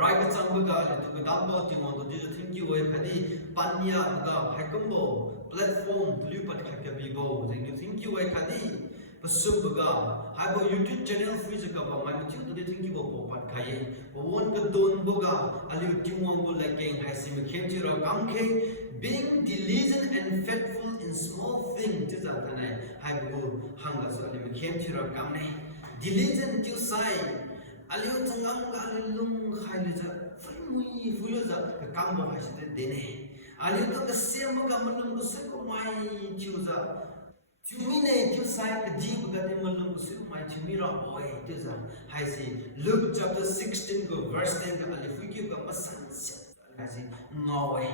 right ka chang ba ga to ka dam ba ti mo to ji thank you we khadi panya ga hai kombo platform lu pat kha ka bi bo thank you we khadi pasum ba hai bo YouTube channel free ka ba mai ti to thank you bo pat khai bo won ka don ba ga ali ti mo bo la keng hai sim khem ji ra kam khe being diligent and faithful in small things is that hai bo hang ga so ali khem ji ra kam nei diligent to sai aliu tangam ga alilung khaile ja frui fuyo ja kam bo hai se de ne aliu to ka sem ga malum ko se ko mai chu ja chumi ne chu sai ka jib ga de malum ko se mai chumi ra boy to ja hai se Luke chapter 16 go verse 10 ga aliu fu ki ga pasan se hai se ngoi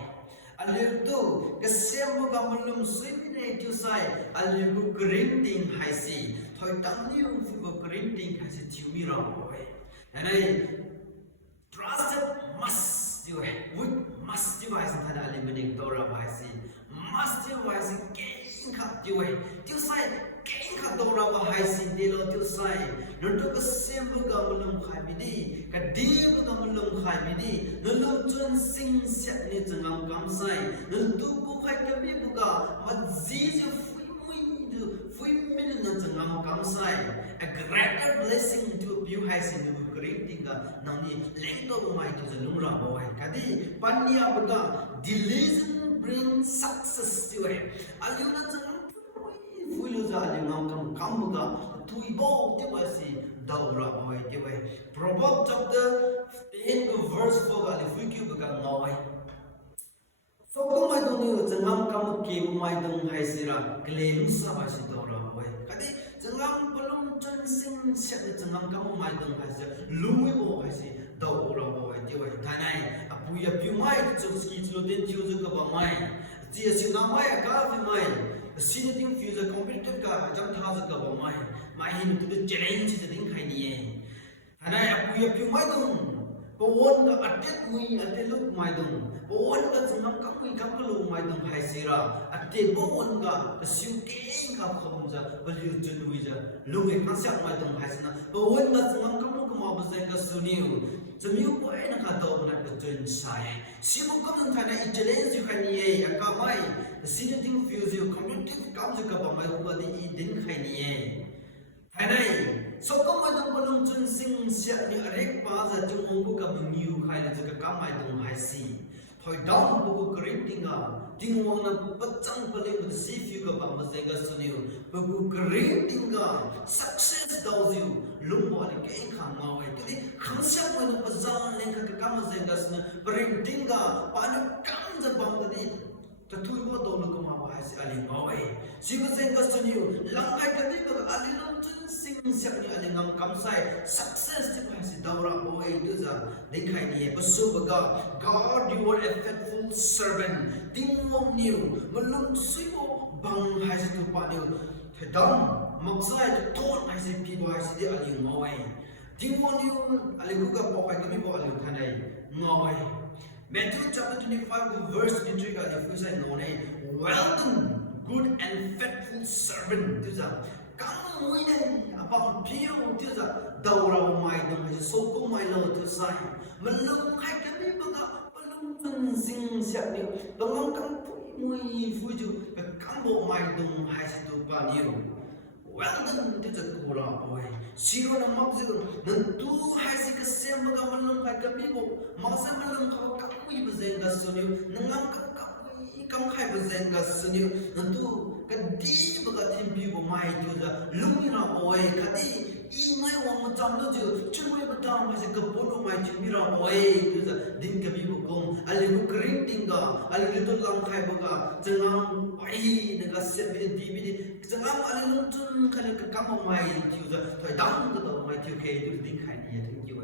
aliu to ka sem ga malum se ne chu sai aliu ko green ding hai se thoi tang liu fu ko green ding hai se chumi ra boy and I trusted must do it. We must do it. Sometimes I eliminate Dora by saying must do it. King cut do it. Do say king cut Dora by saying they don't do say. No to the same gamalum khabidi. Kadim gamalum khabidi. No no chun sing set ni jangam kam say. No to ko khai kabi buka. Mazij fui min na jangam kam say. A greater blessing to you has in the greeting nani lengto mai to the lumra boy kadi panya buga diligence brings success to it aliuna chang fuilu za aliuna kam buga tui bo te wasi daura boy te wai Proverbs chapter 10 verse 4 ali fuiku buga ngoi so ko mai dong ni changam kam ke mai dong hai sira klem sa ba si daura boy kadi changam palum chun sing set changam kam mai dong hai se lui bo hai se daura boy te wai tanai apu ya pi mai chu ski chu den chu zu ka ba mai ji si na mai ka fi mai sitting future competitive ka jam tha za ka ba mai hin to the challenge the ding khai ni tanai apu ya pi mai dong bo won ka atet mui ate luk mai dong bo won ka changam kam mui kam lu mai dong hai sira ate bo won ka siu ke ka khom ja baliu chun wi ja lu nge kan sak mai dong hai sina bo won ka changam kam lu ka ma ba zai ka suniu chamiu ko ai na ka do na ka chun sai si bo kam thana I challenge you kan ye ka mai sitting future competitive kam ja ka ba mai ko di I din khai ni ye hanai so ko ma dong balung chun sing sia ni arek pa za chung ong ko ka mniu khai la ka kam mai dong hai si thoi down ko correcting a ting wong na pachang pale with see you ka ba ma se ga suniu ko correcting ga success those you lum bo le ke khang ma wai ti khang sia ko na pazan le ka kam ma se ga sunu correcting ga pa na kam za bang ga di ta thui bo do lo ko ma ba hai si ali ma wai si ko se ga suniu lang ai ka ni ka ali long chun sing sia ni ali ngam kam sai success ti ba si daura boy du za ding khai ni ba su ba ga God you are a faithful servant ting mong niu malung sui bo bang hai si tu pa niu thai dam mak sai to ton hai si pi bo hai si di ali ma wai ting mong niu ali ku ka po khai ka mi bo ali thanai ma wai Matthew chapter 25 verse 23 ka if we say no nei well done good and faithful servant tu za kam mui nei abang piu tu za daura mai dong hai so ko mai lo tu sai malung khai ka mi ba ga malung tung sing sia ni dong kam mui fu ju kam bo mai dong hai si tu pa ni well done tu za ko ra boy si ko na mak ju nan tu hai si ka sem ba ga malung khai ka mi bo ma sa malung kha ka mui ba zen ga so ni nangam ka kam khai ba zen ga so ni nan tu ka di ba ga tim bi bo mai tu za lung ni ra boy ka di I mai wang ma cham lo ju chun mai ba ta ma se ka bo no mai chim mi ra boy tu za din ka bi bo kong ali ku green ding ga ali to lang khai ba ga changam ai na ga se bi di bi di changam ali lung chun ka ka kam mai tu za thoi dang ka do mai tu ke tu ding khai ni ya thing you